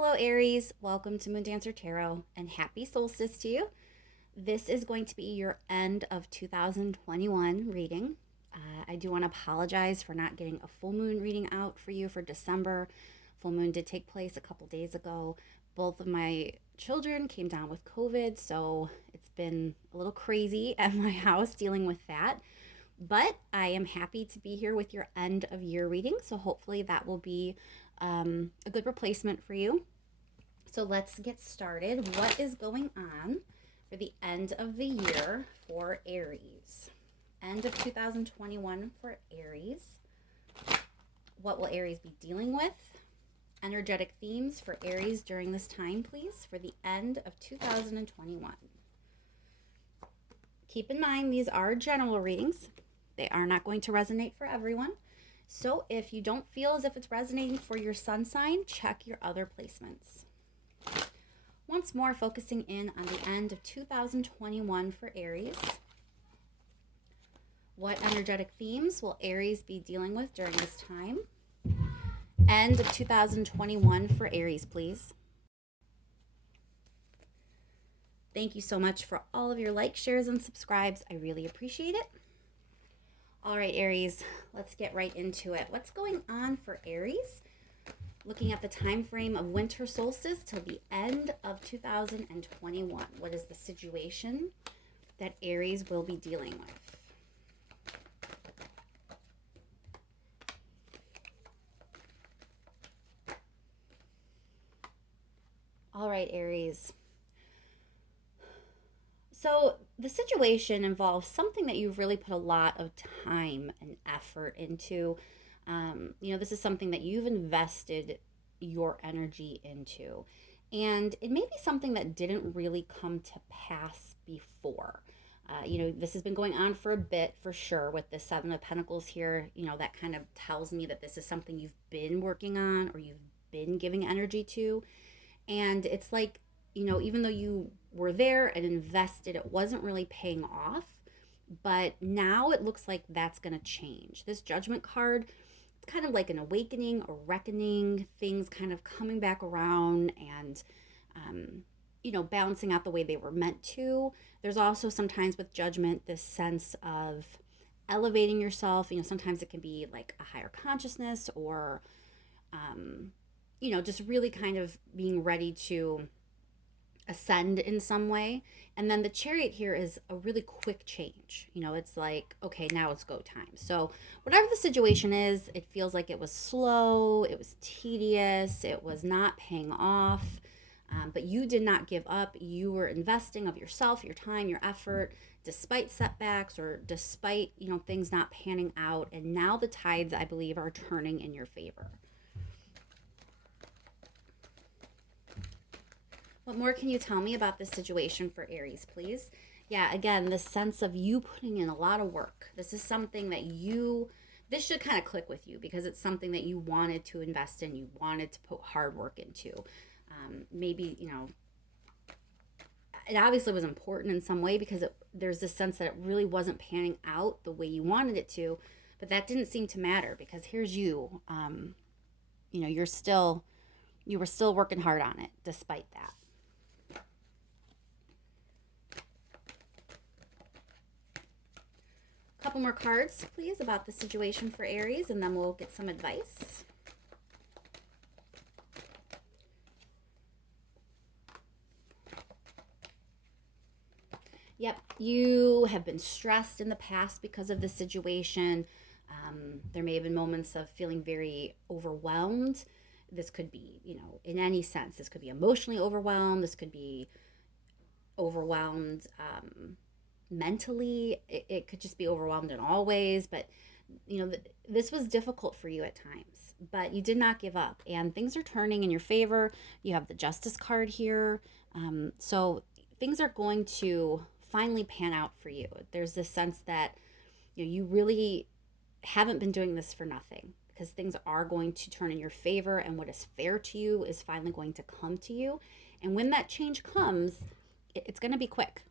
Hello, Aries. Welcome to Moon Dancer Tarot and happy solstice to you. This is going to be your end of 2021 reading. I do want to apologize for not getting a full moon reading out for you for December. Full moon did take place a couple days ago. Both of my children came down with COVID, so it's been a little crazy at my house dealing with that. But I am happy to be here with your end of year reading, so hopefully that will be a good replacement for you. So let's get started. What is going on for the end of the year for Aries? End of 2021 for Aries. What will Aries be dealing with? Energetic themes for Aries during this time, please, for the end of 2021. Keep in mind, these are general readings. They are not going to resonate for everyone. So if you don't feel as if it's resonating for your sun sign, check your other placements. Once more, focusing in on the end of 2021 for Aries. What energetic themes will Aries be dealing with during this time? End of 2021 for Aries, please. Thank you so much for all of your likes, shares, and subscribes. I really appreciate it. All right, Aries, let's get right into it. What's going on for Aries? Looking at the time frame of winter solstice till the end of 2021. What is the situation that Aries will be dealing with? All right, Aries. So the situation involves something that you've really put a lot of time and effort into. This is something that you've invested your energy into. And it may be something that didn't really come to pass before. This has been going on for a bit for sure with the Seven of Pentacles here. That kind of tells me that this is something you've been working on or you've been giving energy to. And it's like, even though you were there and invested, it wasn't really paying off. But now it looks like that's going to change. This Judgment card, it's kind of like an awakening, a reckoning, things kind of coming back around and, balancing out the way they were meant to. There's also sometimes with Judgment this sense of elevating yourself. Sometimes it can be like a higher consciousness or, just really kind of being ready to ascend in some way. And then the Chariot here is a really quick change. It's like, okay, now it's go time. So whatever the situation is, it feels like it was slow, it was tedious, it was not paying off. But you did not give up. You were investing of yourself, your time, your effort, despite setbacks or despite, things not panning out. And now the tides, I believe, are turning in your favor. What more can you tell me about this situation for Aries, please? Yeah, again, the sense of you putting in a lot of work. This is something that this should kind of click with you because it's something that you wanted to invest in, you wanted to put hard work into. Maybe, it obviously was important in some way because there's this sense that it really wasn't panning out the way you wanted it to, but that didn't seem to matter because here's you. You were still working hard on it despite that. Couple more cards, please, about the situation for Aries, and then we'll get some advice. Yep, you have been stressed in the past because of the situation. There may have been moments of feeling very overwhelmed. This could be, in any sense. This could be emotionally overwhelmed. This could be overwhelmed mentally. It could just be overwhelmed in all ways. But, this was difficult for you at times. But you did not give up. And things are turning in your favor. You have the Justice card here. So things are going to finally pan out for you. There's this sense that you really haven't been doing this for nothing because things are going to turn in your favor and what is fair to you is finally going to come to you. And when that change comes, it's going to be quick.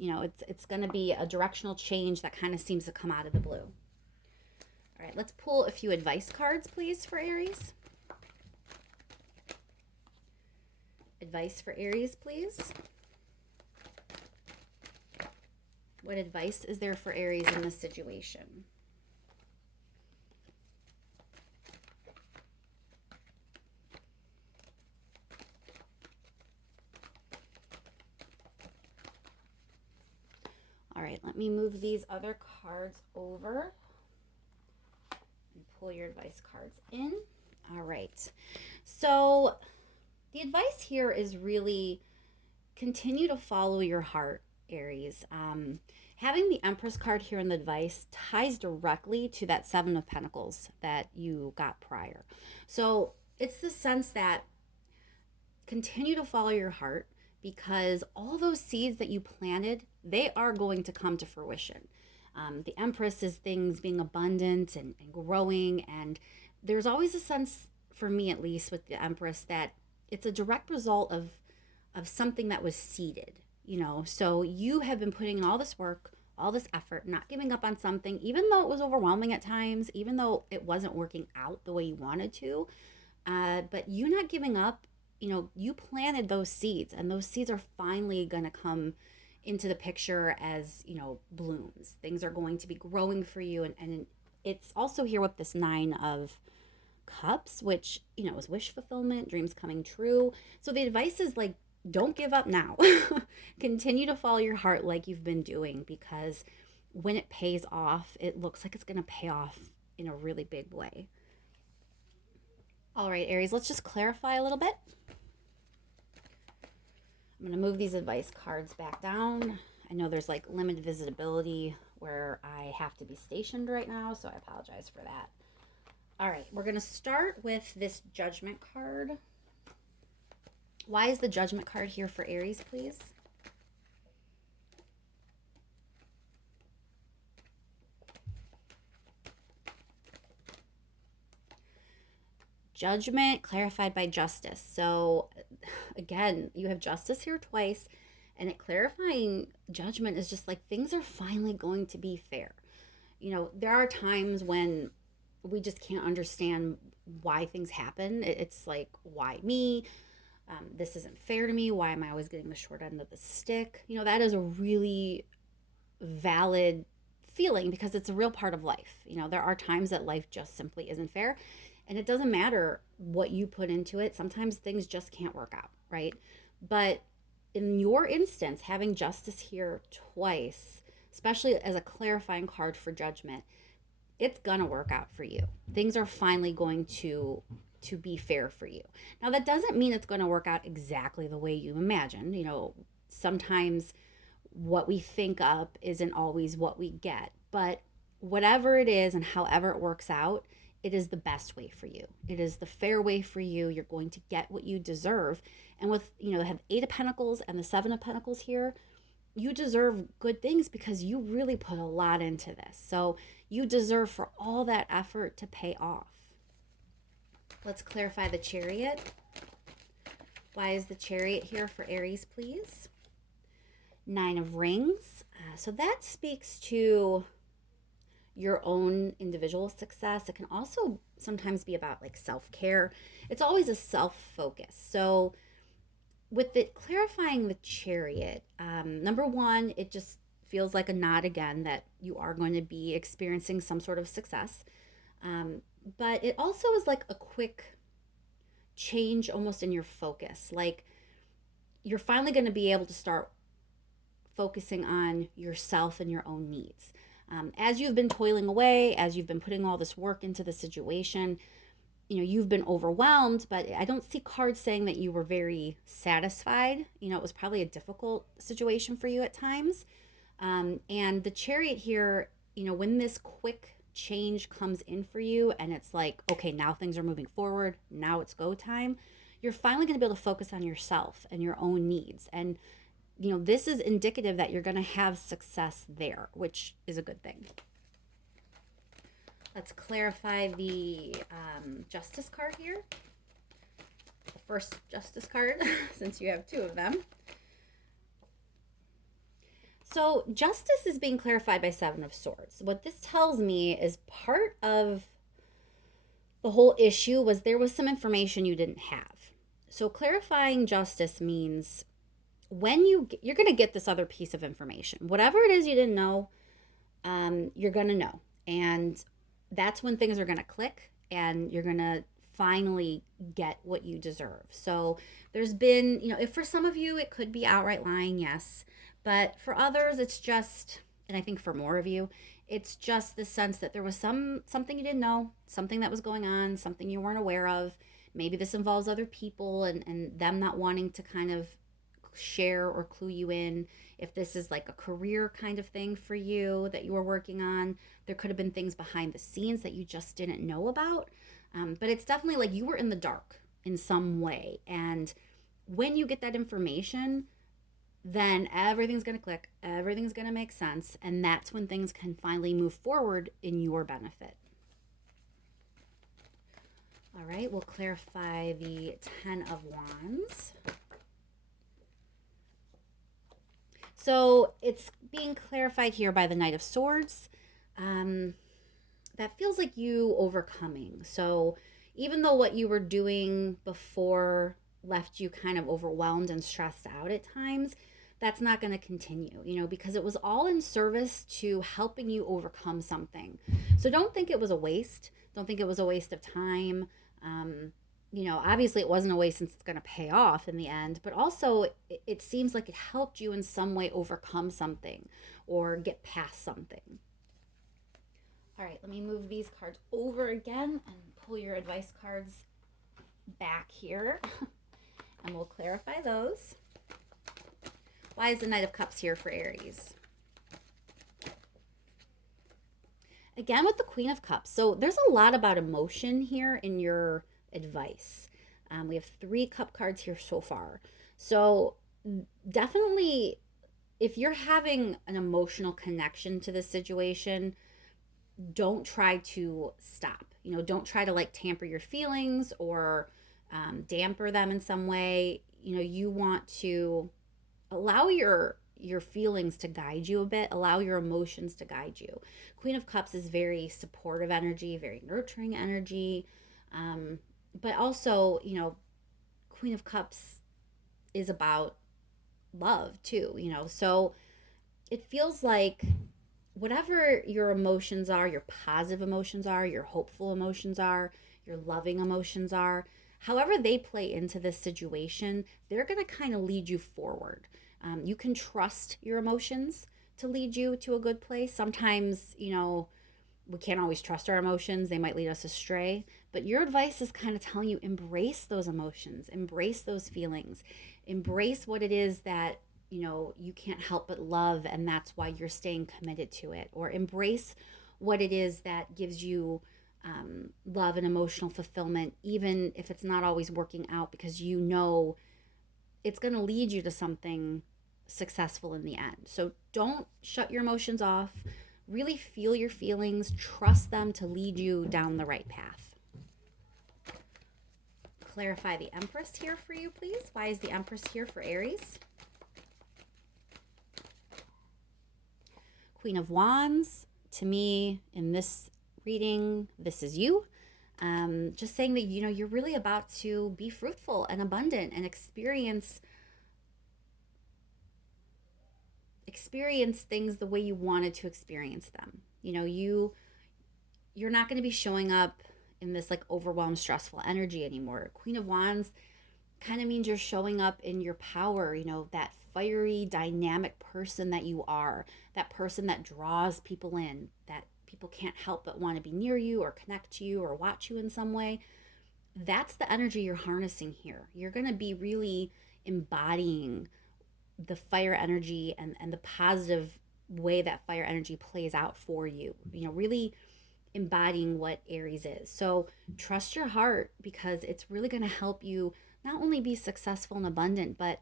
It's going to be a directional change that kind of seems to come out of the blue. All right, let's pull a few advice cards, please, for Aries. Advice for Aries, please. What advice is there for Aries in this situation? All right, let me move these other cards over and pull your advice cards in. All right. So the advice here is really continue to follow your heart, Aries. Having the Empress card here in the advice ties directly to that Seven of Pentacles that you got prior. So it's the sense that continue to follow your heart, because all those seeds that you planted, they are going to come to fruition. The Empress is things being abundant and growing, and there's always a sense, for me at least, with the Empress, that it's a direct result of something that was seeded, so you have been putting in all this work, all this effort, not giving up on something, even though it was overwhelming at times, even though it wasn't working out the way you wanted to, but you not giving up. You planted those seeds, and those seeds are finally going to come into the picture as, blooms. Things are going to be growing for you. And it's also here with this Nine of Cups, which, is wish fulfillment, dreams coming true. So the advice is like, don't give up now. Continue to follow your heart like you've been doing, because when it pays off, it looks like it's going to pay off in a really big way. All right, Aries, let's just clarify a little bit. I'm going to move these advice cards back down. I know there's like limited visibility where I have to be stationed right now, so I apologize for that. All right, we're going to start with this Judgment card. Why is the Judgment card here for Aries, please? Judgment clarified by Justice. So again, you have Justice here twice, and it clarifying Judgment is just like things are finally going to be fair. There are times when we just can't understand why things happen. It's like, why me? This isn't fair to me. Why am I always getting the short end of the stick? That is a really valid feeling, because it's a real part of life. There are times that life just simply isn't fair. And it doesn't matter what you put into it. Sometimes things just can't work out, right? But in your instance, having Justice here twice, especially as a clarifying card for Judgment, it's going to work out for you. Things are finally going to be fair for you. Now, that doesn't mean it's going to work out exactly the way you imagine. Sometimes what we think up isn't always what we get. But whatever it is and however it works out, it is the best way for you. It is the fair way for you. You're going to get what you deserve. And with, have Eight of Pentacles and the Seven of Pentacles here, you deserve good things because you really put a lot into this. So you deserve for all that effort to pay off. Let's clarify the Chariot. Why is the Chariot here for Aries, please? Nine of Rings. So that speaks to your own individual success. It can also sometimes be about like self-care. It's always a self-focus. So with it clarifying the Chariot, number one, it just feels like a nod again that you are going to be experiencing some sort of success. But it also is like a quick change almost in your focus. Like you're finally going to be able to start focusing on yourself and your own needs. As you've been toiling away, as you've been putting all this work into the situation, you've been overwhelmed, but I don't see cards saying that you were very satisfied. It was probably a difficult situation for you at times. And the Chariot here, when this quick change comes in for you and it's like, okay, now things are moving forward, now it's go time, you're finally going to be able to focus on yourself and your own needs. And this is indicative that you're going to have success there, which is a good thing. Let's clarify the Justice card here. The first Justice card, since you have two of them. So Justice is being clarified by Seven of Swords. What this tells me is part of the whole issue was there was some information you didn't have. So clarifying justice means when you're going to get this other piece of information, whatever it is you didn't know, you're going to know. And that's when things are going to click and you're going to finally get what you deserve. So there's been, if for some of you it could be outright lying, yes. But for others, it's just, and I think for more of you, it's just the sense that there was something you didn't know, something that was going on, something you weren't aware of. Maybe this involves other people and them not wanting to kind of share or clue you in. If this is like a career kind of thing for you that you were working on, there could have been things behind the scenes that you just didn't know about. But it's definitely like you were in the dark in some way. And when you get that information, then everything's going to click, everything's going to make sense. And that's when things can finally move forward in your benefit. All right, we'll clarify the 10 of Wands. So it's being clarified here by the Knight of Swords. That feels like you overcoming. So even though what you were doing before left you kind of overwhelmed and stressed out at times, that's not going to continue, because it was all in service to helping you overcome something. So don't think it was a waste. Don't think it was a waste of time. Obviously it wasn't a waste since it's going to pay off in the end, but also it seems like it helped you in some way overcome something or get past something. All right, let me move these cards over again and pull your advice cards back here and we'll clarify those. Why is the Knight of Cups here for Aries? Again, with the Queen of Cups. So there's a lot about emotion here in your advice. We have 3 cup cards here so far. So definitely, if you're having an emotional connection to this situation, don't try to stop. Don't try to like tamper your feelings or damper them in some way. You want to allow your feelings to guide you a bit, allow your emotions to guide you. Queen of Cups is very supportive energy, very nurturing energy. But also, Queen of Cups is about love too, so it feels like whatever your emotions are, your positive emotions are, your hopeful emotions are, your loving emotions are, however they play into this situation, they're going to kind of lead you forward. You can trust your emotions to lead you to a good place. Sometimes, we can't always trust our emotions. They might lead us astray. But your advice is kind of telling you embrace those emotions, embrace those feelings, embrace what it is that, you can't help but love, and that's why you're staying committed to it. Or embrace what it is that gives you love and emotional fulfillment, even if it's not always working out, because it's going to lead you to something successful in the end. So don't shut your emotions off. Really feel your feelings, trust them to lead you down the right path. Clarify the Empress here for you, please. Why is the Empress here for Aries? Queen of Wands, to me, in this reading, this is you. Just saying that, you're really about to be fruitful and abundant and experience things the way you wanted to experience them. You're not going to be showing up in this like overwhelmed, stressful energy anymore. Queen of Wands kind of means you're showing up in your power, that fiery, dynamic person that you are, that person that draws people in, that people can't help but want to be near you or connect to you or watch you in some way. That's the energy you're harnessing here. You're going to be really embodying the fire energy and the positive way that fire energy plays out for you, really embodying what Aries is. So trust your heart, because it's really going to help you not only be successful and abundant, but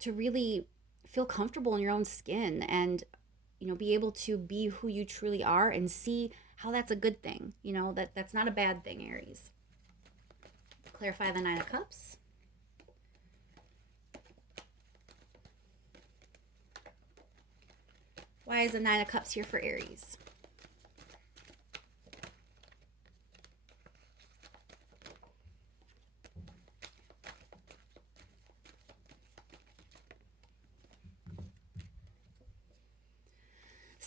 to really feel comfortable in your own skin and, be able to be who you truly are and see how that's a good thing, that's not a bad thing, Aries. Clarify the 9 of Cups. Why is the 9 of Cups here for Aries?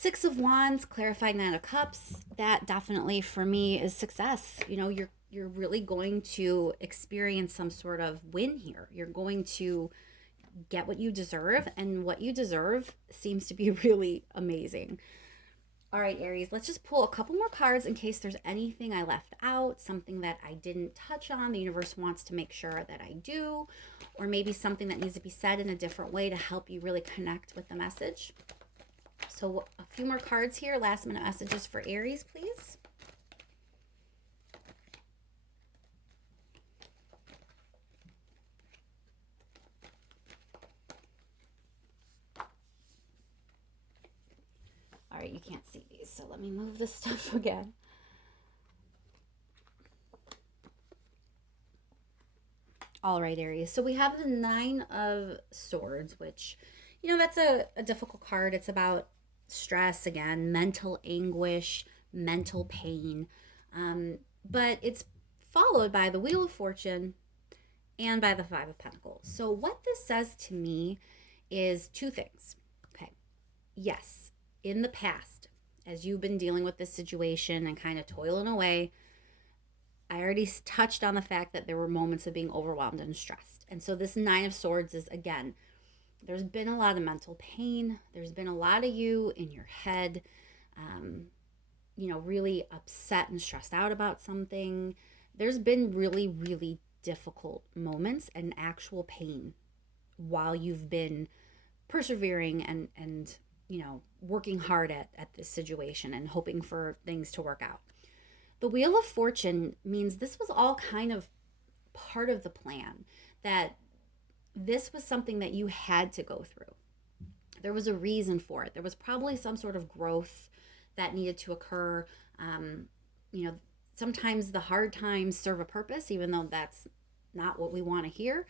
Six of Wands, clarifying Nine of Cups, that definitely for me is success. You're really going to experience some sort of win here. You're going to get what you deserve, and what you deserve seems to be really amazing. All right, Aries, let's just pull a couple more cards in case there's anything I left out, something that I didn't touch on, the universe wants to make sure that I do, or maybe something that needs to be said in a different way to help you really connect with the message. So a few more cards here, last minute messages for Aries, please. All right, you can't see these, so let me move this stuff again. All right, Aries. So we have the Nine of Swords, which, that's a difficult card. It's about stress, again, mental anguish, mental pain. But it's followed by the Wheel of Fortune and by the Five of Pentacles. So what this says to me is two things. Okay. Yes, in the past, as you've been dealing with this situation and kind of toiling away, I already touched on the fact that there were moments of being overwhelmed and stressed. And so this Nine of Swords is, again, there's been a lot of mental pain. There's been a lot of you in your head, really upset and stressed out about something. There's been really, really difficult moments and actual pain while you've been persevering and working hard at this situation and hoping for things to work out. The Wheel of Fortune means this was all kind of part of the plan, that this was something that you had to go through. There was a reason for it. There was probably some sort of growth that needed to occur. Sometimes the hard times serve a purpose, even though that's not what we want to hear.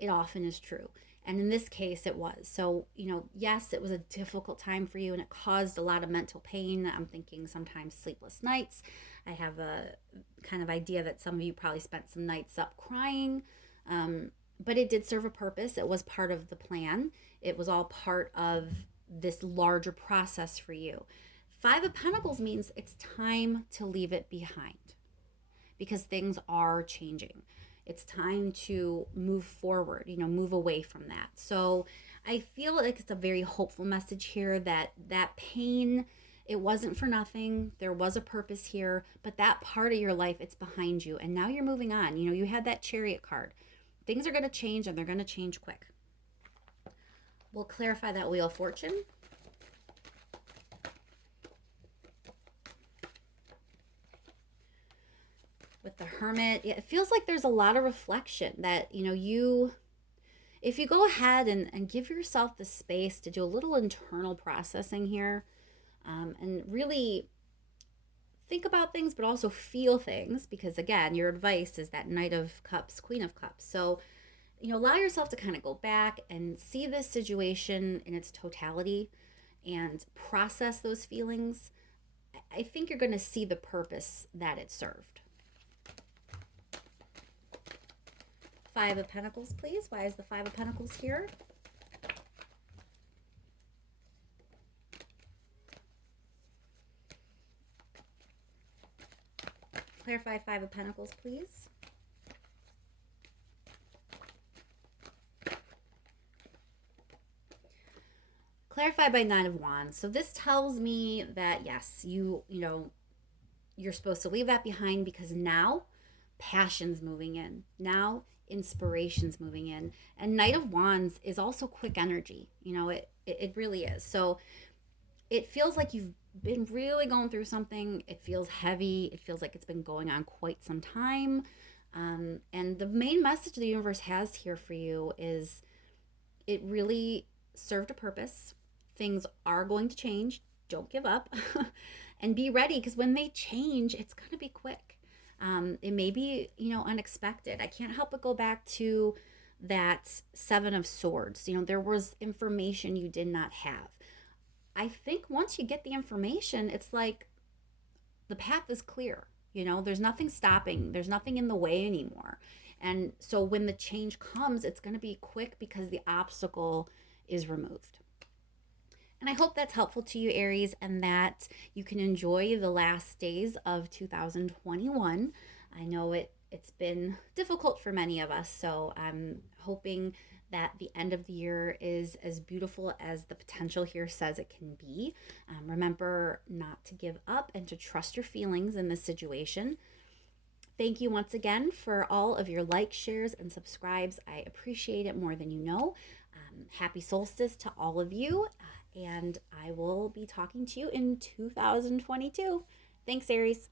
It often is true. And in this case, it was. So, yes, it was a difficult time for you and it caused a lot of mental pain. I'm thinking sometimes sleepless nights. I have a kind of idea that some of you probably spent some nights up crying. But it did serve a purpose. It was part of the plan. It was all part of this larger process for you. Five of Pentacles means it's time to leave it behind because things are changing. It's time to move forward, move away from that. So I feel like it's a very hopeful message here that pain, it wasn't for nothing. There was a purpose here, but that part of your life, it's behind you. And now you're moving on. You had that Chariot card. Things are going to change and they're going to change quick. We'll clarify that Wheel of Fortune. With the Hermit, it feels like there's a lot of reflection that, if you go ahead and give yourself the space to do a little internal processing here, and really think about things, but also feel things, because again, your advice is that Knight of Cups, Queen of Cups. So, allow yourself to kind of go back and see this situation in its totality and process those feelings. I think you're going to see the purpose that it served. Five of Pentacles, please. Why is the Five of Pentacles here? Clarify Five of Pentacles, please. Clarify by Nine of Wands. So this tells me that yes, you're supposed to leave that behind because now passion's moving in. Now inspiration's moving in. And Knight of Wands is also quick energy. It really is. So it feels like you've been really going through something. It feels heavy. It feels like it's been going on quite some time. And the main message the universe has here for you is it really served a purpose. Things are going to change. Don't give up and be ready, because when they change, it's going to be quick. It may be, unexpected. I can't help but go back to that Seven of Swords. There was information you did not have. I think once you get the information, it's like the path is clear. There's nothing stopping. There's nothing in the way anymore. And so when the change comes, it's going to be quick because the obstacle is removed. And I hope that's helpful to you, Aries, and that you can enjoy the last days of 2021. I know it's been difficult for many of us, so I'm hoping that the end of the year is as beautiful as the potential here says it can be. Remember not to give up and to trust your feelings in this situation. Thank you once again for all of your likes, shares, and subscribes. I appreciate it more than you know. Happy solstice to all of you, and I will be talking to you in 2022. Thanks, Aries.